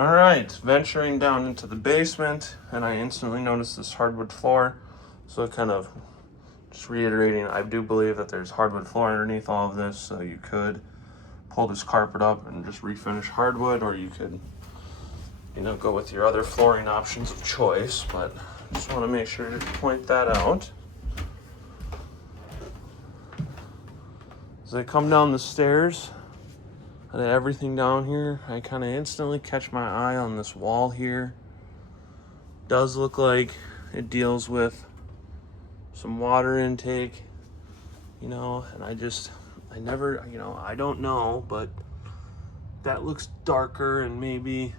All right, venturing down into the basement, and I instantly noticed this hardwood floor. So kind of just reiterating, I do believe that there's hardwood floor underneath all of this, so you could pull this carpet up and just refinish hardwood, or you could, go with your other flooring options of choice, but just want to make sure to point that out. As I come down the stairs, and everything down here, I kind of instantly catch my eye on this wall here. Does look like it deals with some water intake, and I don't know, but that looks darker, and maybe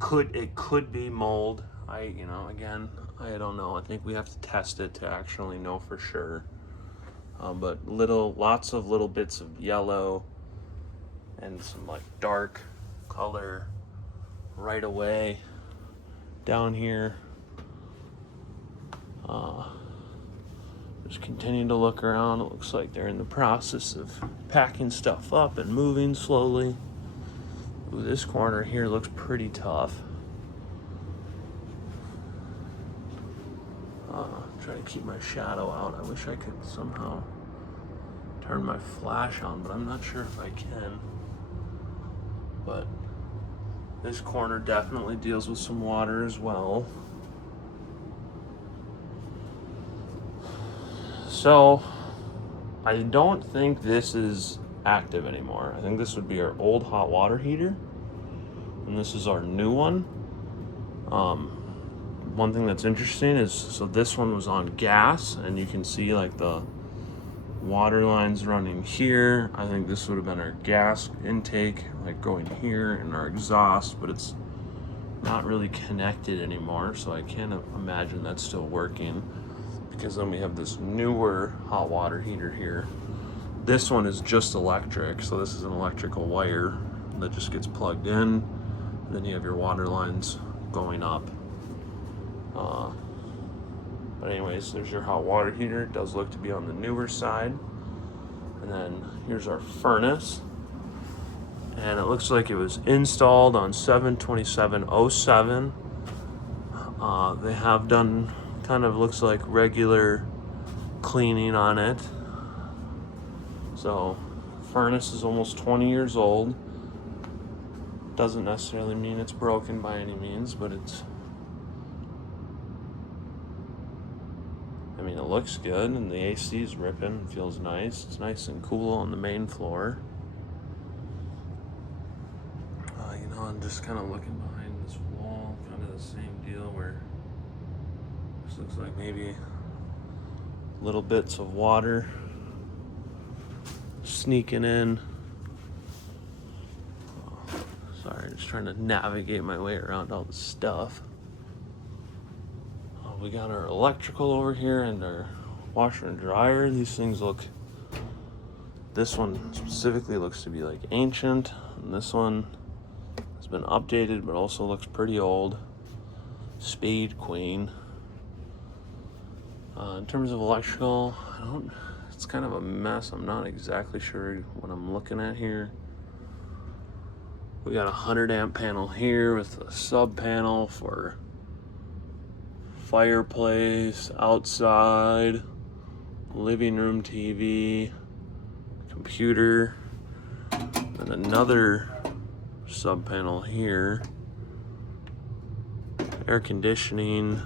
it could be mold. Again, I don't know. I think we have to test it to actually know for sure. But lots of little bits of yellow and some like dark color right away down here. Just continuing to look around. It looks like they're in the process of packing stuff up and moving slowly. Ooh, this corner here looks pretty tough. Trying to keep my shadow out. I wish I could somehow turn my flash on, but I'm not sure if I can. But this corner definitely deals with some water as well. So I don't think this is active anymore. I think this would be our old hot water heater, and this is our new one. One thing that's interesting is, so this one was on gas, and you can see like the water lines running here. I think this would have been our gas intake, like going here, and our exhaust, but it's not really connected anymore, so I can't imagine that's still working, because then we have this newer hot water heater here. This one is just electric, so this is an electrical wire that just gets plugged in, and then you have your water lines going up. But anyways, there's your hot water heater. It does look to be on the newer side. And then here's our furnace. And it looks like it was installed on 7/27/07. They have done kind of looks like regular cleaning on it. So furnace is almost 20 years old. Doesn't necessarily mean it's broken by any means, but it looks good, and the AC is ripping. It feels nice. It's nice and cool on the main floor. I'm just kind of looking behind this wall, kind of the same deal where this looks like maybe little bits of water sneaking in. Sorry, just trying to navigate my way around all the stuff. We got our electrical over here and our washer and dryer. These things this one specifically looks to be like ancient, and this one has been updated but also looks pretty old. Spade Queen. In terms of electrical, it's kind of a mess. I'm not exactly sure what I'm looking at here. We got a 100 amp panel here with a sub panel for fireplace, outside, living room TV, computer, and another sub panel here, air conditioning,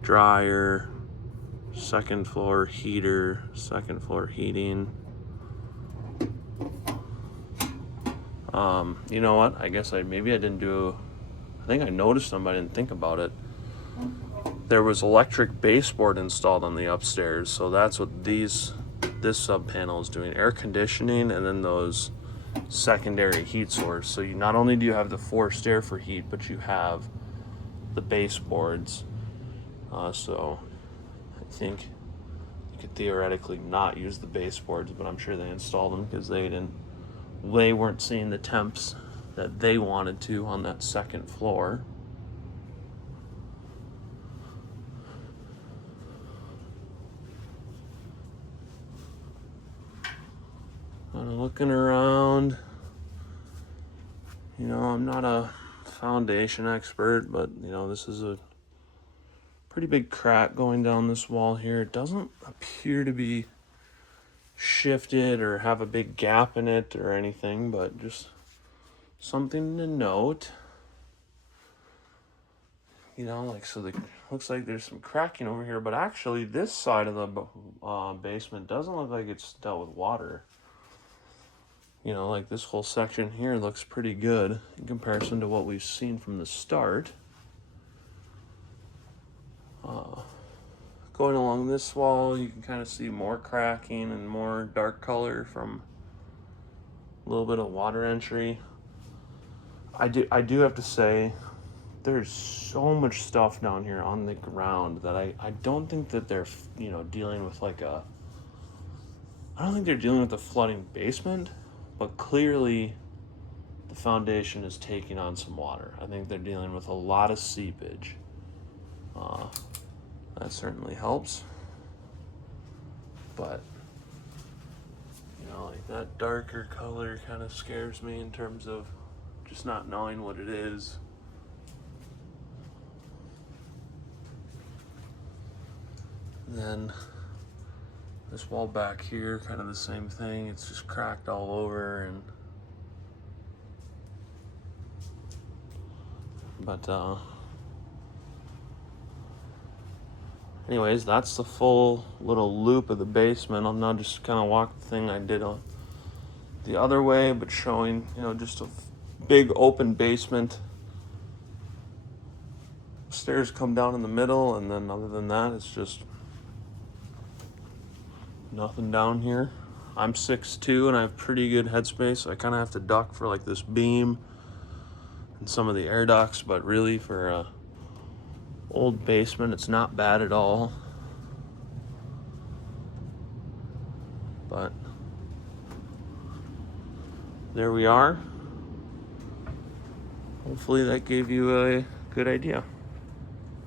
dryer, second floor heater, second floor heating. You know what? I guess maybe I didn't do. I think I noticed them, but I didn't think about it. There was electric baseboard installed on the upstairs, so that's what this sub panel is doing: air conditioning, and then those secondary heat source. So not only do you have the forced air for heat, but you have the baseboards. So I think you could theoretically not use the baseboards, but I'm sure they installed them because they weren't seeing the temps that they wanted to on that second floor. Looking around, I'm not a foundation expert, but you know, this is a pretty big crack going down this wall here. It doesn't appear to be shifted or have a big gap in it or anything, but just something to note. You know, like, so the looks like there's some cracking over here, but actually this side of the basement doesn't look like it's dealt with water. You know, like this whole section here looks pretty good in comparison to what we've seen from the start. Going along this wall, you can kind of see more cracking and more dark color from a little bit of water entry. I do have to say, there's so much stuff down here on the ground that I don't think that they're, you know, dealing with like a, I don't think they're dealing with a flooding basement, but clearly the foundation is taking on some water. I think they're dealing with a lot of seepage. That certainly helps. But, you know, like that darker color kind of scares me in terms of just not knowing what it is. And then this wall back here, kind of the same thing. It's just cracked all over, and anyways, that's the full little loop of the basement. I'll now just kind of walk the thing I did on the other way, but showing, you know, just a big open basement. Stairs come down in the middle, and then other than that, it's just nothing down here. I'm 6'2", and I have pretty good headspace, so I kind of have to duck for like this beam and some of the air ducts, but really for a old basement, it's not bad at all. But there we are. Hopefully that gave you a good idea.